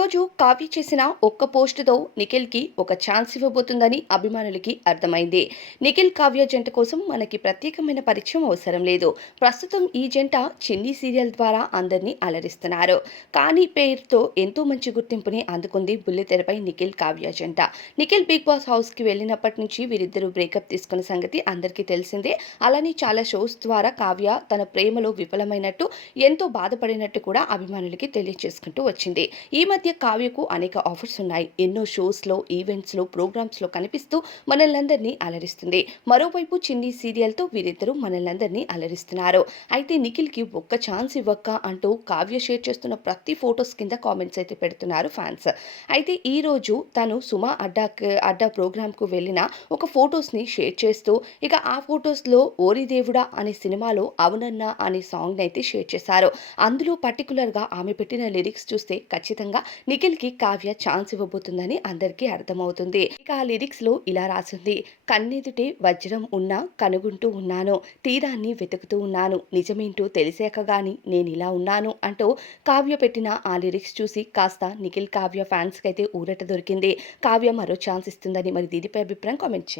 ఈరోజు కావ్య చేసిన ఒక్క పోస్టుతో నిఖిల్‌కి ఒక ఛాన్స్ ఇవ్వబోతుందని అభిమానులకి అర్థమైంది. నిఖిల్, కావ్య జంట కోసం మనకి ప్రత్యేకమైన పరిచయం అవసరం లేదు. ప్రస్తుతం ఈ జంట చిన్ని సీరియల్ ద్వారా అందరినీ అలరిస్తున్నారు. కానీ పేరుతో ఎంతో మంచి గుర్తింపుని అందుకుంది బుల్లితెరపై నిఖిల్, కావ్య జంట. నిఖిల్ బిగ్ బాస్ హౌస్‌కి వెళ్ళినప్పటి నుంచి వీరిద్దరూ బ్రేకప్ తీసుకున్న సంగతి అందరికీ తెలిసిందే. అలానే చాలా షోస్ ద్వారా కావ్య తన ప్రేమలో విఫలమైనట్టు, ఎంతో బాధపడినట్టు కూడా అభిమానులకి తెలియజేసుకుంటూ వచ్చింది. ఈ మధ్య కావ్యకు అనేక ఆఫర్స్ ఉన్నాయి. ఎన్నో షోస్‌లో, ఈవెంట్స్‌లో, ప్రోగ్రామ్స్‌లో కనిపిస్తూ మనల్నందరినీ అలరిస్తుంది. మరోవైపు చిన్ని సీరియల్‌తో వీరిద్దరూ మనల్నందరినీ అలరిస్తున్నారు. అయితే నిఖిల్‌కి ఒక్క ఛాన్స్ ఇవ్వక్క అంటూ కావ్య షేర్ చేస్తున్న ప్రతి ఫోటోస్ కింద కామెంట్స్ అయితే పెడుతున్నారు ఫ్యాన్స్. అయితే ఈరోజు తను సుమ అడ్డా ప్రోగ్రామ్‌కు వెళ్ళిన ఒక ఫోటోస్‌ని షేర్ చేస్తూ ఇక ఆ ఫోటోస్‌లో 'ఓరి దేవుడా' అనే సినిమాలో 'అవునన్నా' అనే సాంగ్‌నైతే షేర్ చేశారు. అందులో పర్టిక్యులర్‌గా ఆమె పెట్టిన లిరిక్స్ చూస్తే ఖచ్చితంగా నిఖిల్‌కి కావ్య ఛాన్స్ ఇవ్వబోతుందని అందరికీ అర్థమవుతుంది. ఇక ఆ లిరిక్స్‌లో ఇలా రాసుంది. కన్నెదుటే వజ్రం ఉన్నా కనుగొంటూ ఉన్నాను. తీరాన్ని వెతుకుతూ ఉన్నాను. నిజమేంటో తెలిసాక గాని నేనిలా ఉన్నాను అంటూ కావ్య పెట్టిన ఆ లిరిక్స్ చూసి కాస్త నిఖిల్, కావ్య ఫ్యాన్స్‌కైతే ఊరట దొరికింది. కావ్య మరో ఛాన్స్ ఇస్తుందని మరి దీనిపై అభిప్రాయం కామెంట్ చేయండి.